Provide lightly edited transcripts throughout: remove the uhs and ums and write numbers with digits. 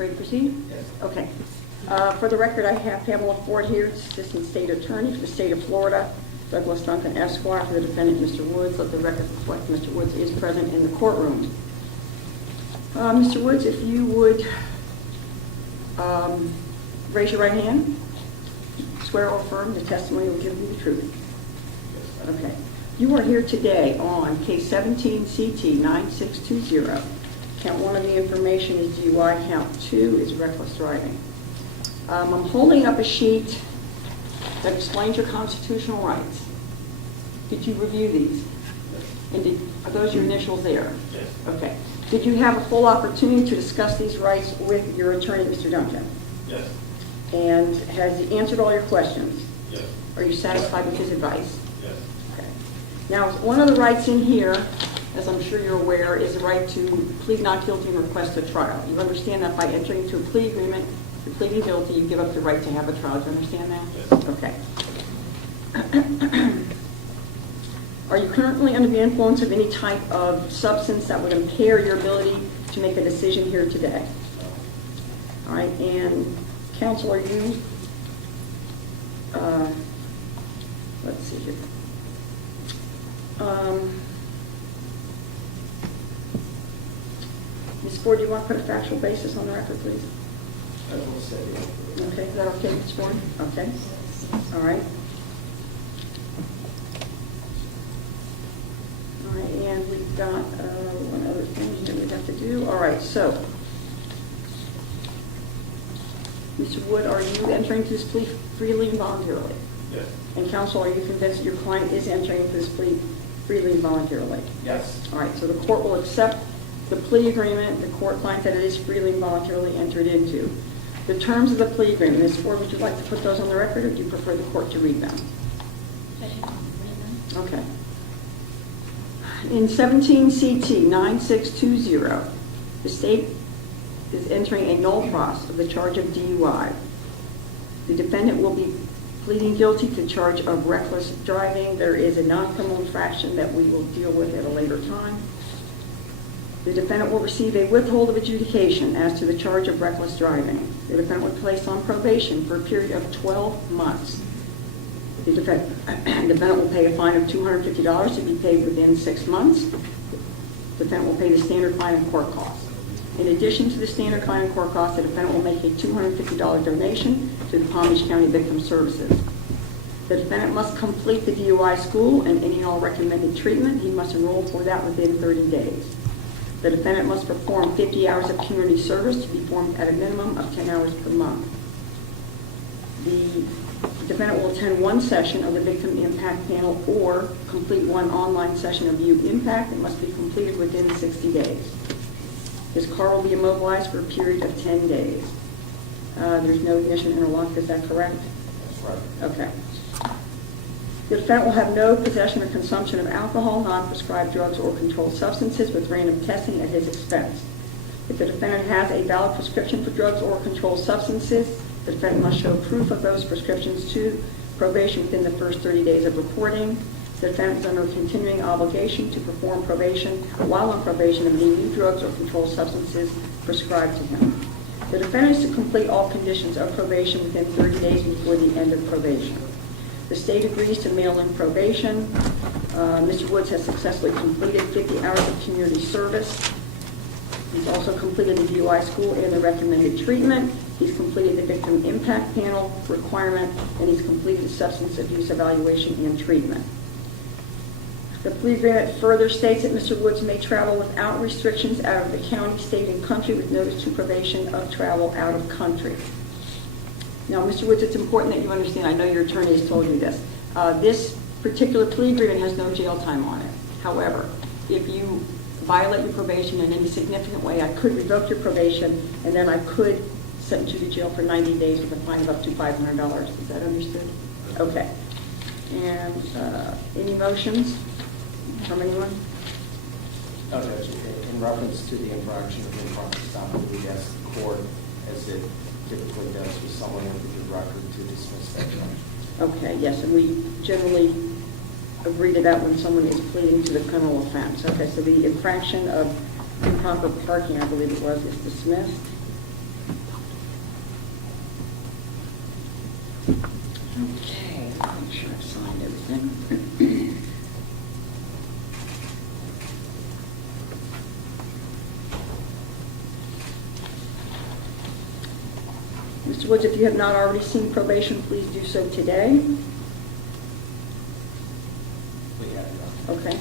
Ready to proceed? Yes. Okay. For the record, I have Pamela Ford here, Assistant State Attorney for the State of Florida, Douglas Duncan Esquire for the defendant, Mr. Woods. Let the record reflect Mr. Woods is present in the courtroom. Mr. Woods, if you would raise your right hand, swear or affirm the testimony will give you the truth. Okay. You are here today on case 17 CT 9620. Count 1 of the information is DUI, count 2 is reckless driving. I'm holding up a sheet that explains your constitutional rights. Did you review these? Yes. And are those your initials there? Yes. Okay. Did you have a full opportunity to discuss these rights with your attorney, Mr. Duncan? Yes. And has he answered all your questions? Yes. Are you satisfied with his advice? Yes. Okay. Now, one of the rights in here, as I'm sure you're aware, is the right to plead not guilty and request a trial. You understand that by entering into a plea agreement, if you're pleading guilty, you give up the right to have a trial. Do you understand that? Yes. Okay. Are you currently under the influence of any type of substance that would impair your ability to make a decision here today? All right, and counsel, are you, let's see here. Ms. Ford, do you want to put a factual basis on the record, please? I will say it. Okay, is that okay, Ms. Ford? Okay, all right. All right, and we've got one other thing that we have to do. All right, so, Mr. Wood, are you entering this plea freely and voluntarily? Yes. And counsel, are you convinced that your client is entering this plea freely and voluntarily? Yes. All right, so the court will accept the plea agreement. The court finds that it is freely and voluntarily entered into. The terms of the plea agreement, Ms. Ford, would you like to put those on the record, or do you prefer the court to read them? Okay. In 17 CT 9620, the state is entering a null pros of the charge of DUI. The defendant will be pleading guilty to the charge of reckless driving. There is a non-criminal infraction that we will deal with at a later time. The defendant will receive a withhold of adjudication as to the charge of reckless driving. The defendant will be placed on probation for a period of 12 months. The defendant will pay a fine of $250 to be paid within 6 months. The defendant will pay the standard fine and court costs. In addition to the standard fine and court costs, the defendant will make a $250 donation to the Palm Beach County Victim Services. The defendant must complete the DUI school and any and all recommended treatment. He must enroll for that within 30 days. The defendant must perform 50 hours of community service to be performed at a minimum of 10 hours per month. The defendant will attend one session of the Victim Impact Panel or complete one online session of View Impact. It must be completed within 60 days. His car will be immobilized for a period of 10 days. There's no ignition interlock, is that correct? That's right. Okay. The defendant will have no possession or consumption of alcohol, non-prescribed drugs, or controlled substances with random testing at his expense. If the defendant has a valid prescription for drugs or controlled substances, the defendant must show proof of those prescriptions to probation within the first 30 days of reporting. The defendant is under a continuing obligation to perform probation while on probation of any new drugs or controlled substances prescribed to him. The defendant is to complete all conditions of probation within 30 days before the end of probation. The state agrees to mail in probation. Mr. Woods has successfully completed 50 hours of community service. He's also completed the DUI school and the recommended treatment. He's completed the Victim Impact Panel requirement, and he's completed the substance abuse evaluation and treatment. The plea agreement further states that Mr. Woods may travel without restrictions out of the county, state, and country with notice to probation of travel out of country. Now, Mr. Woods, it's important that you understand, I know your attorney has told you this, this particular plea agreement has no jail time on it. However, if you violate your probation in any significant way, I could revoke your probation, and then I could sentence you to jail for 90 days with a fine of up to $500. Is that understood? Okay. And any motions from anyone? No, Judge, in reference to the infraction of improper stop, we ask the court, as it typically does with someone with a record, to dismiss that charge. Okay, yes, and we generally agree to that when someone is pleading to the criminal offense. Okay, so the infraction of improper parking, I believe it was, is dismissed. Mr. Woods, if you have not already seen probation, please do so today. We have it. Okay.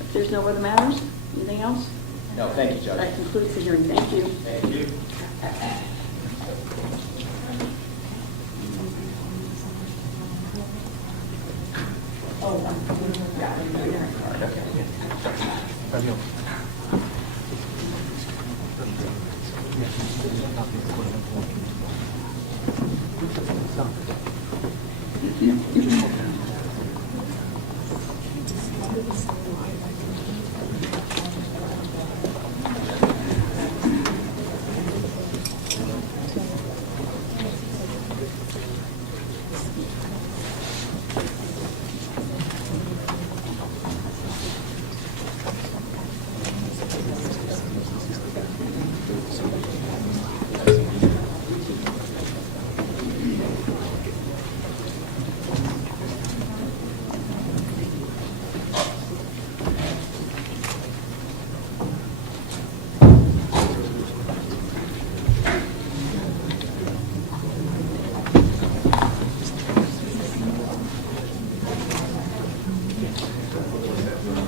If there's no other matters, anything else? No, thank you, Judge. That concludes the hearing. Thank you. Thank you.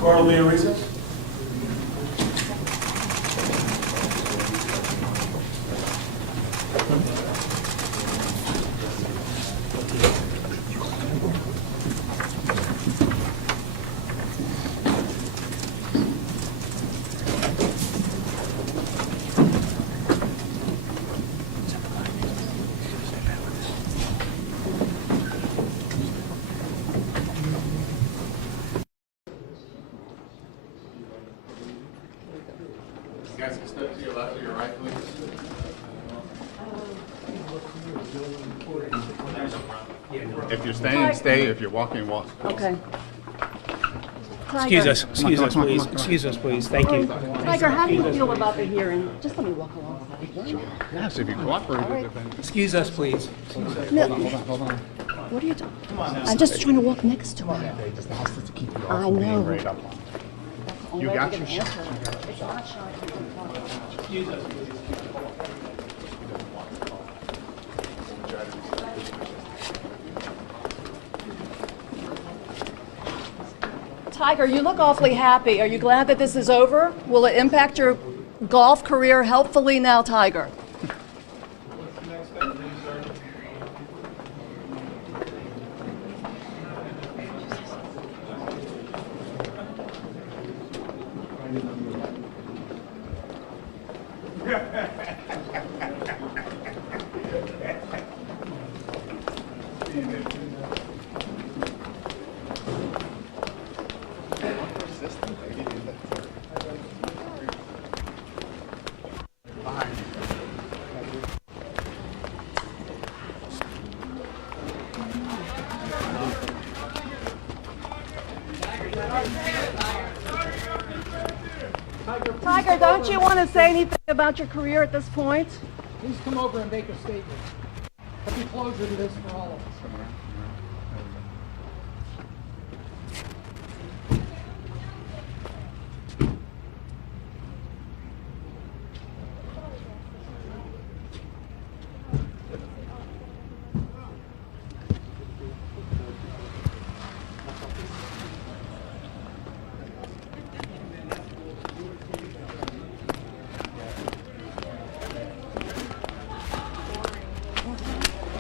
Court will be in recess. You guys can step to your left or your right, please. If you're standing, stay. If you're walking, walk. Okay. Excuse us, Come on, come on, come on, please. come on. Excuse us, please. Thank you. Tiger, how do you feel about the hearing? Just let me walk alongside. Yes, if you cooperate with it, then. Excuse us, please. Hold on. What are you doing? I'm just trying to walk next to him. They just asked us to keep you I off from being know. right up on. You got your shot. It's not shy. Tiger, you look awfully happy. Are you glad that this is over? Will it impact your golf career helpfully now, Tiger? Tiger, don't you want to say anything about your career at this point? Please come over and make a statement. There'll be closure to this for all of us.